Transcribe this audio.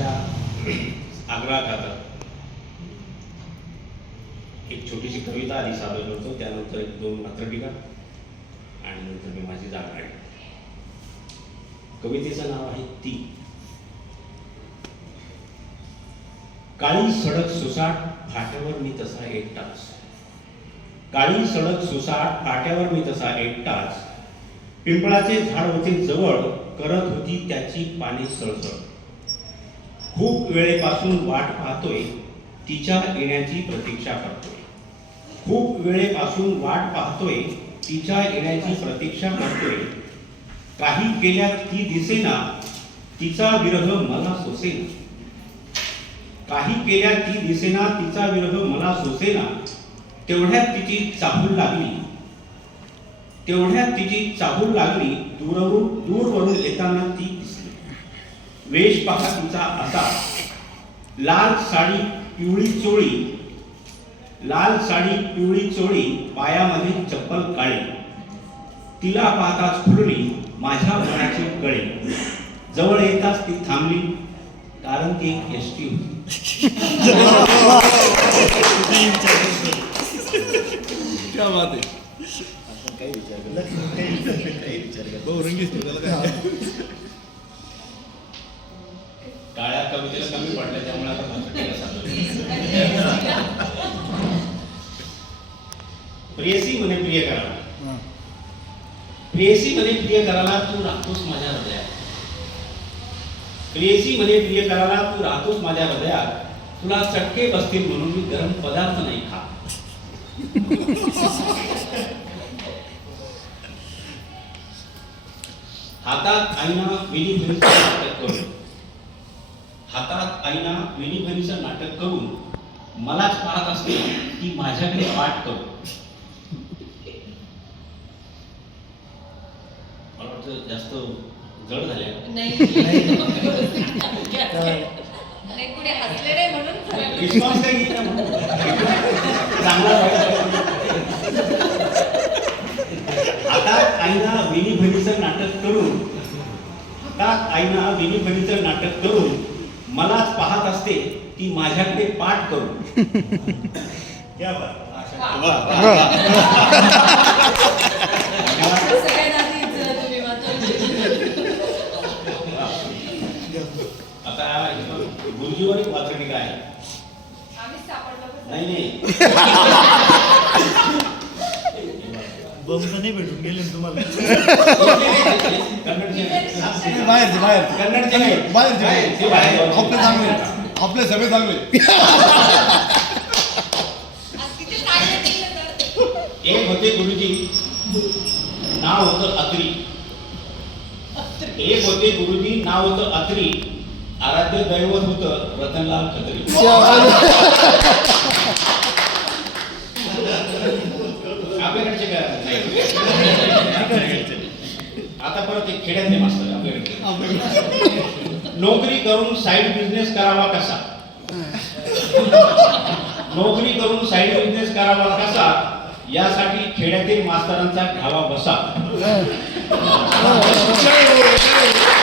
आग्रह खातात एक छोटीशी कविता आधी सादर करतो त्यानंतर एक दोन मात्रटीका आणि नंतर मी माझी जागा आहे कवितेचं नाव आहे ती. काळी सडक सुसाट फाट्यावर मी तसा एकटाच काळी सडक सुसाट फाट्यावर मी तसा एकटाच पिंपळाचे झाड होते जवळ करत होती त्याची पाने सळसळ. खूप वेळेपासून वाट पाहतोय तिच्या येण्याची प्रतीक्षा करतोय. खूप वेळेपासून वाट पाहतोय तिच्या येण्याची प्रतीक्षा करतोय. काही केल्या ती दिसेना तिचा विरह मला सोसेना. काही केल्या ती दिसेना तिचा विरह मला सोसेना. तेवढ्यात तिची चाहूल लागली. तेवढ्यात तिची चाहूल लागली दूरवरून दूरवरून येताना ती दिसली. वेश पहा तिचा असा. लाल साडी पिवळी चोळी. लाल साडी पिवळी चोळी पायामध्ये चप्पल काळी. तिला पाहताच खुरली माझ्या मनाची कळे. जवळ येताच ती थांबली कारण ती एक एसटी होती. क्या बात आहे. काही विचार काही विचार कवितेला कमी पडल्या त्यामुळे आता प्रियसी म्हणे प्रिय कराला प्रियसी म्हणे प्रिय कराला तू राहतोस माझ्या हृदयात. प्रियसी म्हणे प्रिय कराला तू राहतोस माझ्या हृदयात. तुला चटके बसतील म्हणून मी गरम पदार्थ नाही खात. हातात आईना नाटक करून हातात आईना विनी भरीचं नाटक करून मलाच पाहत असते ती माझ्याकडे पाठ करू मला वाटतं जास्त जड झाल्या झालं. रिस्पॉन्स काही. हातात आईना विनी नाटक करून हातात आईना विनी भरीचं नाटक करून मलाच पाहत असते ती माझ्याकडे पाठ क्या. आता इथं गुरुजीवर एक वाचनिका आहे. आम्हीच सापडलो का? नाही नाही. बंब नाही भेटून गेले ना तुम्हाला. बाहेरचे. बाहेरचे. आपले चांगले आपले सगळे चांगले. एक होते गुरुजी नाव होतं अत्री एक होते गुरुजी नाव होतं अत्री आराध्य दैवत होतं रतनलाल खत्री आपल्याकडचे काय आता परत एक खेड्यातले मास्तर आपल्याकडे. नोकरी करून साईड बिझनेस करावा कसा? नोकरी करून साईड बिझनेस करावा कसा? यासाठी खेड्यातील मास्तरांचा घ्यावा बसा. हो, हो, हो.